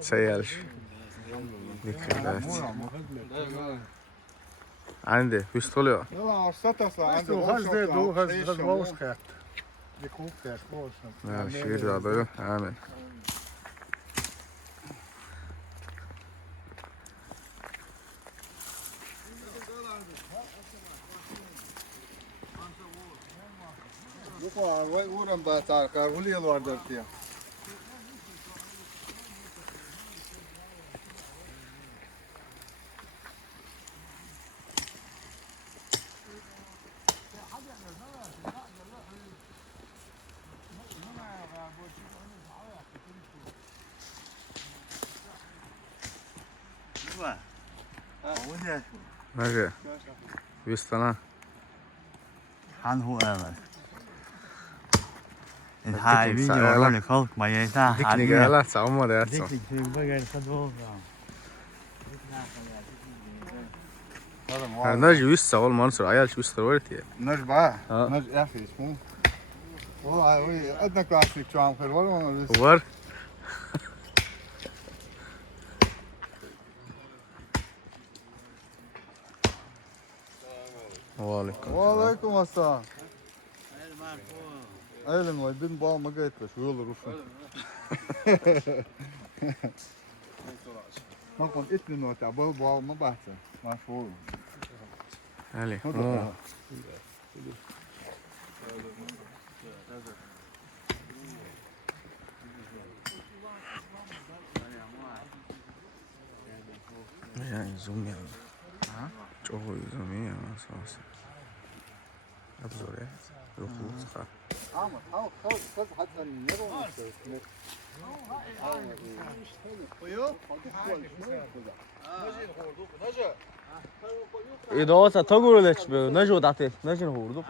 سيالش عندي وش طلع لا شيء هذا عامل Vay uğram ba tarka vuliyalı vardır diye. ماشي بيستنا Han huolevat. En hai video oli kolk ma jäi tähän. ديك نقالات سامو ده Dik dik bagay sa do. نجي ويسا اول منصور عيال شو استورتي Naş ba. Naş afis mu. Vay adna klasik çam kır var mı? ور وعليكم Aleyküm assalam. Elim var bin bağ mı gayetler şu olur ufun. Bakın etli nota bol bağ mı bahse. Mahful. علي يعني زوم يعني ها شوفوا زومي انا اساس ابزور الخوص خا Ama kız hatta ne olmuş? إضاءة تقول لك نجوا دعتي نجوا هوردو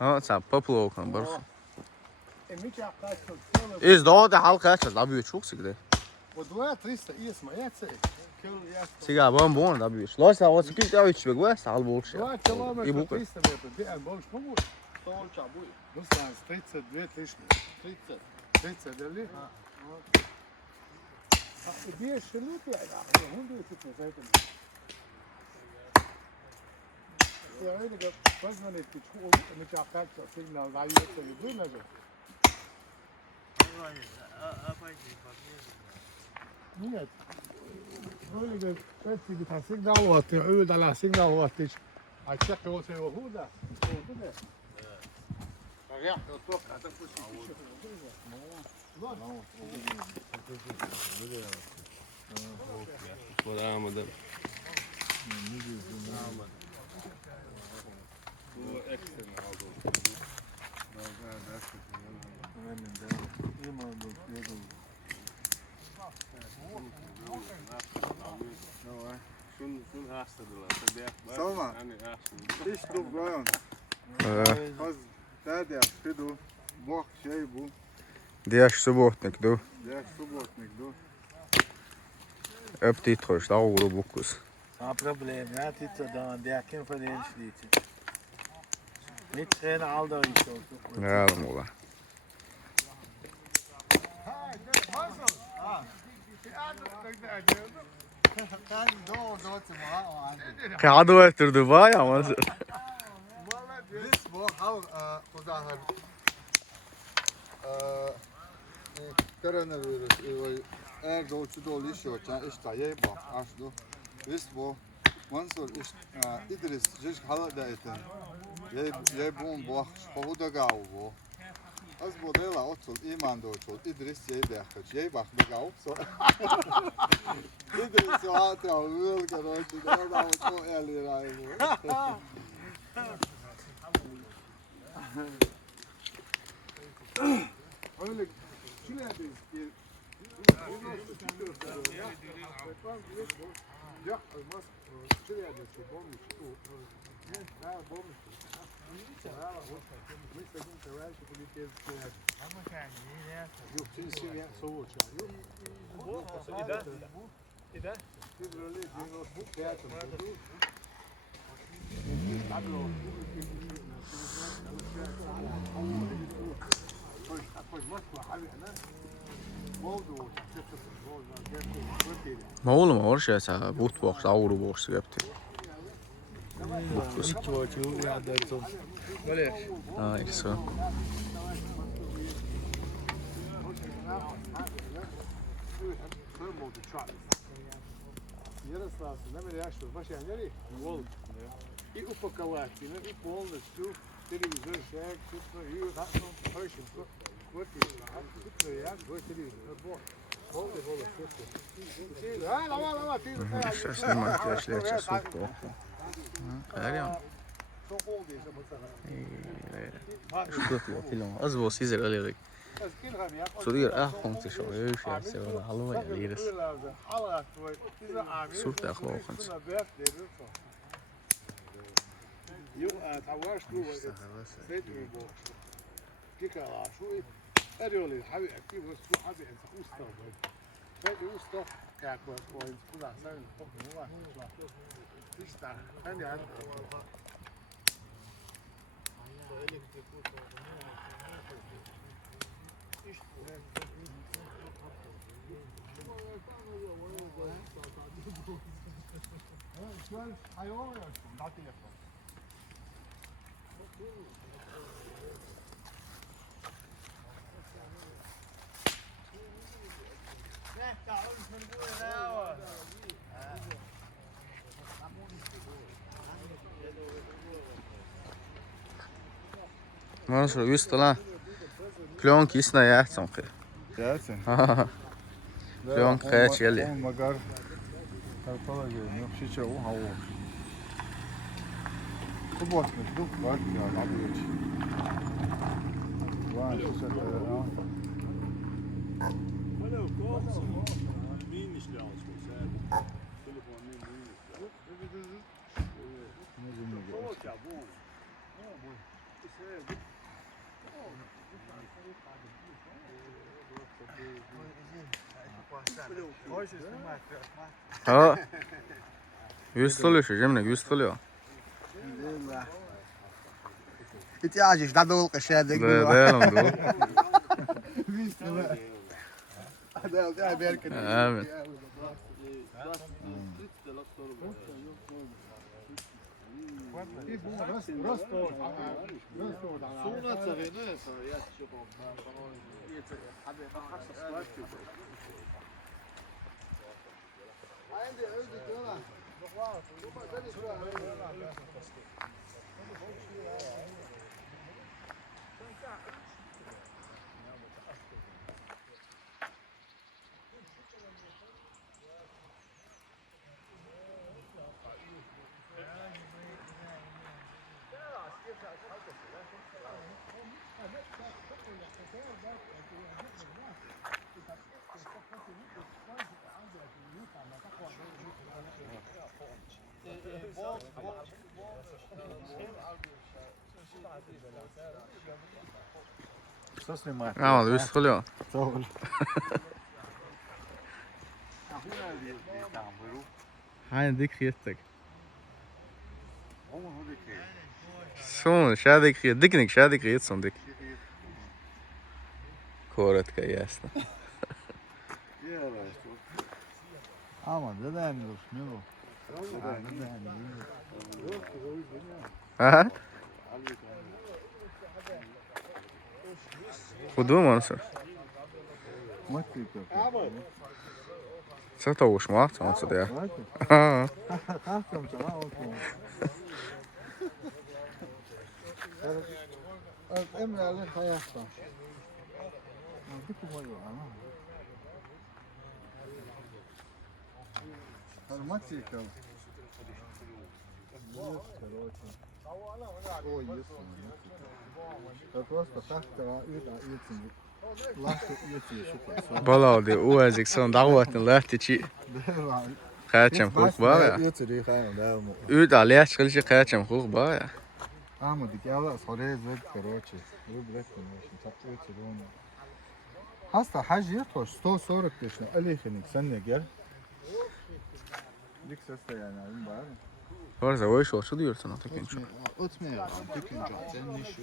ها صعب بابلو كان برف إضاءة حلقة أشد أبي يشوف سكده ودوا 300 اسمع يا تسي سيجا بام بون أبي يش لا سا واسكين تاوي تشبك بس على البولش لا كلامك يبوك 300 متر دي البوش مو طول شعبوي بص 32 ليش 30 دلي دي شنو يعني هم دي تتنسيتم يعني ده بس ما نتكلم مش عقلت سيجنال غاية تجيبين هذا نيت böyle bir öteki bir signal vardı, öyle signal vardı. Açık yolda oldu da. Oldu da. Ya, çok kadar ولا مدام Bu eksen aldı. Şun hastadılar. Salma. İş dubrayan. Az dede fidu. Bak şey bu. دياش سبوتنك دو Ya subotnik du. أبتي تخش دعورو بوكوس Geen probleem, ja, dit dan der kan voor de insluiten. Niet geen aldo iets zo. يا المولا كعدوة دبي يا مصر This bu hal kuzahar. Koronavirüs eğer doğuçu dolu iş yok yani işte yey bak açtı. This bu Mansur İdris jiş halı da eten. Yey bu bak şovu da gav bu. Az bu dela otul iman da otul İdris yey bekç yey bak da gav so. İdris o hatta ul karoçu da o eli ray bu. Öyle şuraya bir ya olmaz şuraya da bomba şu ha bomba yok sen ya soğuk ya yok İda böyle diyor bu fiyatı bu معقولة ما ورش يا بوت بوكس عورو بوكس جبتي İki boğaçı ya dersin. Böyle. اه يسا Yaraslavski, namere jašto, baš ja njeri, vol. I upakovati, i polnošću, televizor, šek, šutno, i nakon, hošim, kvoti, šutno je jak, dvoj televizor, ovdje volo šutno. Lama, ti Сейчас снимать, я шляча суп бокса قاريا Çok oldu işte bu sefer. شو تطلع فيلم أزبو سيزر علي غي صدير خمسة شويش يا سيرنا حلوة يا ليرس صورة أخلاق خمسة Yok, tavaş bu. Seydiyor bu. Kikala şu. Eriyorlar. Abi aktif şu abi usta. Seydi usta. Kalkma oyun kullan sen. Ne var? İşte. Ben de ما نشر يوصل بلون كيسنا يا سمقي Gelsin. بلون قياتش يلي Magar. Karpala görünüyor. Şişe o hava. Bu boş mu? Dur var ya. Abi geç. Var şişe ya. ها يوصل شو جمنا يوصل يا احتياجش ده دول قشادة ده لهم دول ده بيركن آمين Что снимать? يوصل يا هاي ديك خيتك شون شادك خيت ديكنك شادك خيت صندك كورتك ياسنا Ama neden yok? ها خدوه منصور ستوش ما تنصد يا ها Emre'nin hayatta. Арматика. Ой, просто так بلا دي اوازك سون دعوات لاتي شي خاتم خوك بايا يود عليها شغل شي خاتم خوك بايا Ama dikala sonra zed короче. Hasta hacı yatoş. 140 yaşında. Aleyhinik sen ne gel. Dik ses de yani abim var. Varsa o iş olsa diyorsun artık genç. Ötmüyor. Dükkan sen ne şu.